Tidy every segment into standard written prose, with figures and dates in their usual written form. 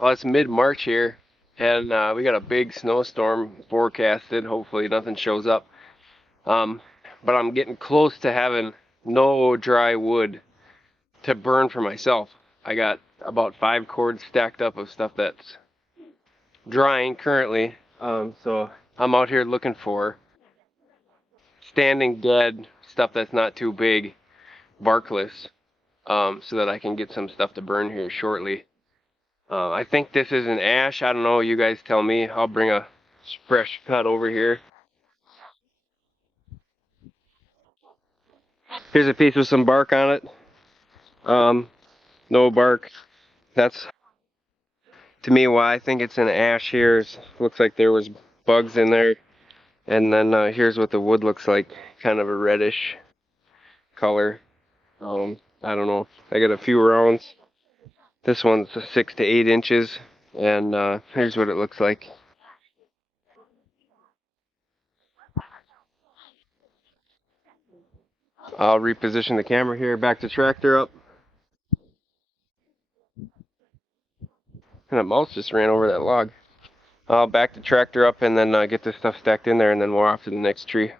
Well, it's mid-March here, and we got a big snowstorm forecasted. Hopefully nothing shows up. Um, but I'm getting close to having no dry wood to burn for myself. I got about 5 cords stacked up of stuff that's drying currently. So I'm out here looking for standing dead stuff that's not too big, barkless, so that I can get some stuff to burn here shortly. I think this is an ash. I don't know. You guys tell me. I'll bring a fresh cut over here. Here's a piece with some bark on it. No bark. That's to me why I think it's an ash here. Looks like there was bugs in there. And then here's what the wood looks like. Kind of a reddish color. I don't know. I got a few rounds. This one's 6 to 8 inches. And here's what it looks like. I'll reposition the camera here, back to tractor up. And a mouse just ran over that log. I'll back the tractor up and then get this stuff stacked in there, and then we're off to the next tree.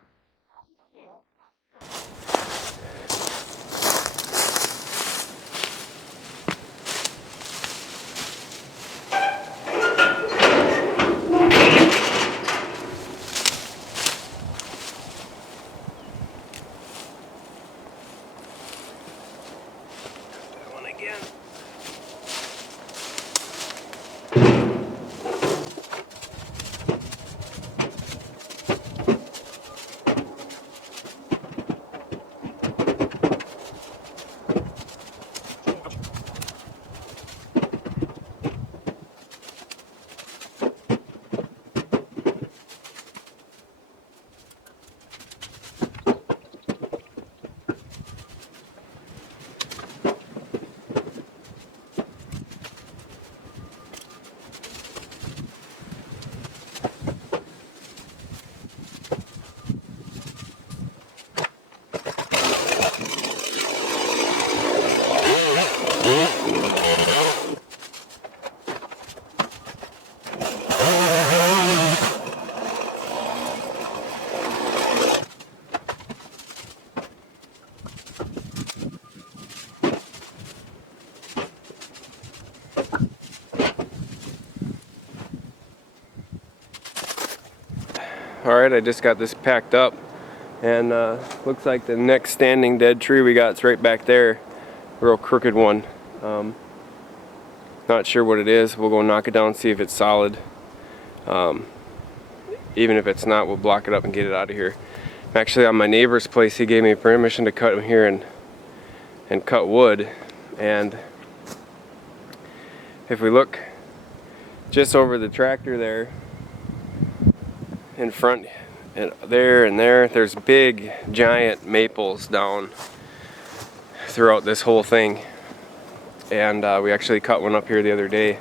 That one again. Alright, I just got this packed up, and looks like the next standing dead tree we got is right back there. Real crooked one. Not sure what it is. We'll go knock it down and see if it's solid. Even if it's not, we'll block it up and get it out of here. I'm actually on my neighbor's place. He gave me permission to cut him here and cut wood. And if we look just over the tractor there, in front and there's big giant maples down throughout this whole thing, and we actually cut one up here the other day.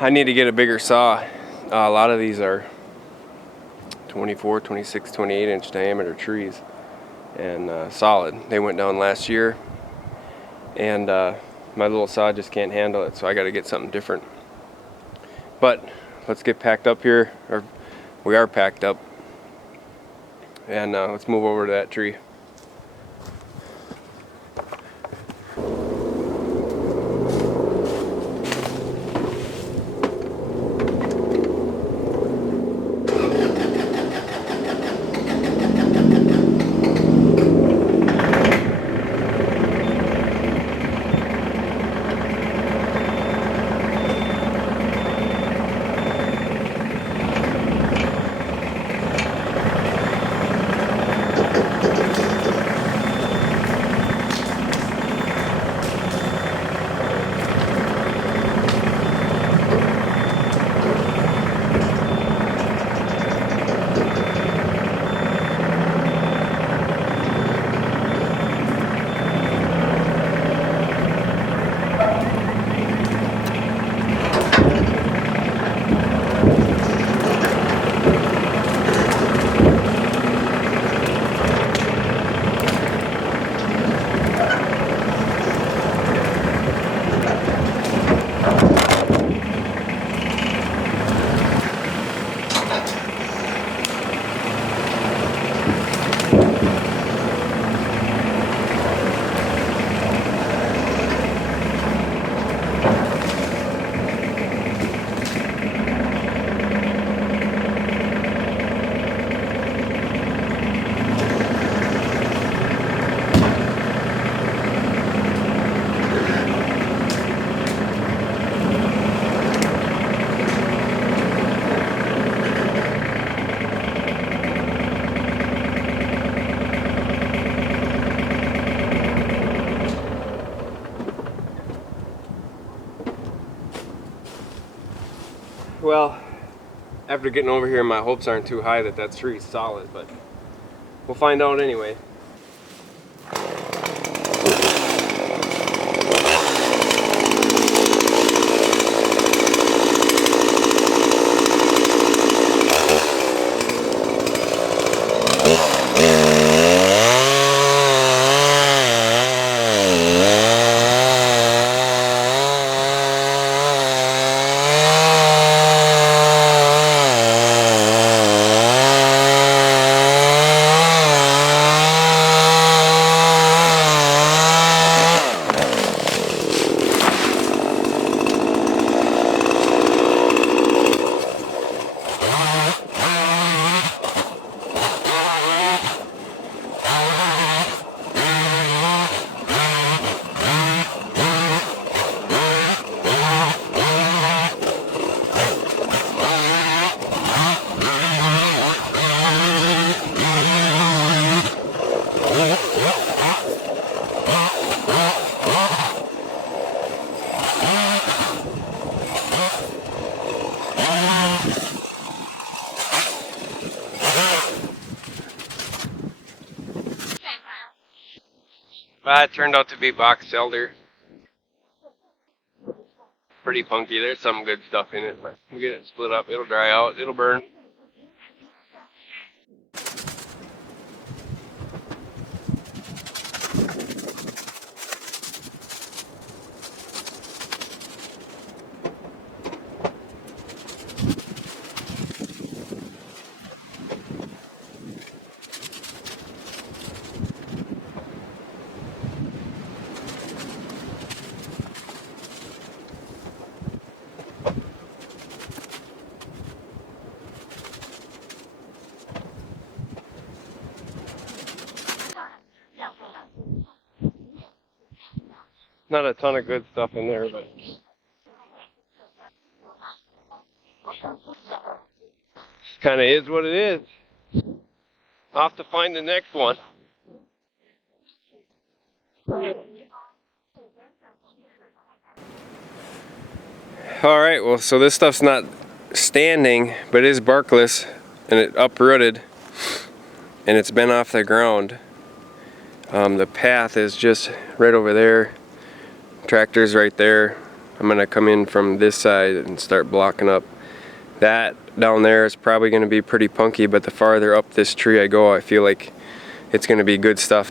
I need to get a bigger saw. A lot of these are 24, 26, 28 inch diameter trees, and solid. They went down last year, and my little saw just can't handle it, so I got to get something different. But let's get packed up here, or we are packed up, and let's move over to that tree. well, after getting over here, my hopes aren't too high that that tree's solid, but we'll find out anyway. It turned out to be box elder. Pretty punky. There's some good stuff in it, but we'll get it split up. It'll dry out. It'll burn. Not a ton of good stuff in there, but kind of is what it is. I'll have to find the next one. Alright, well, so this stuff's not standing, but it is barkless, and it uprooted, and it's been off the ground. The path is just right over there. Tractor's right there. I'm gonna come in from this side and start blocking up. That down there is probably gonna be pretty punky, but the farther up this tree I go, I feel like it's gonna be good stuff.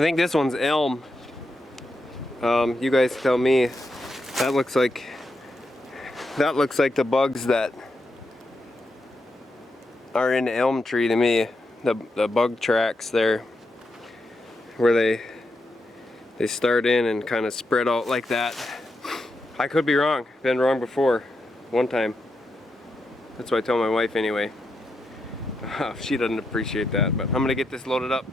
think this one's elm. You guys tell me. That looks like the bugs that are in the elm tree to me. The bug tracks there, where they start in and kind of spread out like that. I could be wrong. Been wrong before, one time. That's what I tell my wife anyway. She doesn't appreciate that, but I'm gonna get this loaded up.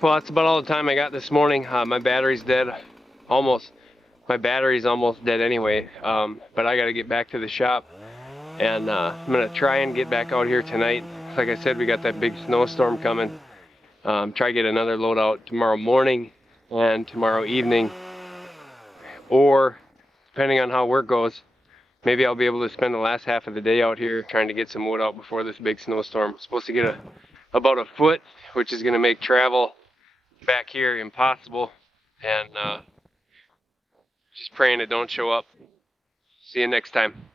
Well, that's about all the time I got this morning. My battery's dead, almost. My battery's almost dead anyway, but I gotta get back to the shop, and I'm gonna try and get back out here tonight. Like I said, we got that big snowstorm coming. Try to get another load out tomorrow morning and tomorrow evening, or depending on how work goes, maybe I'll be able to spend the last half of the day out here trying to get some wood out before this big snowstorm. I'm supposed to get about a foot, which is gonna make travel back here impossible, and just praying it don't show up. See you next time.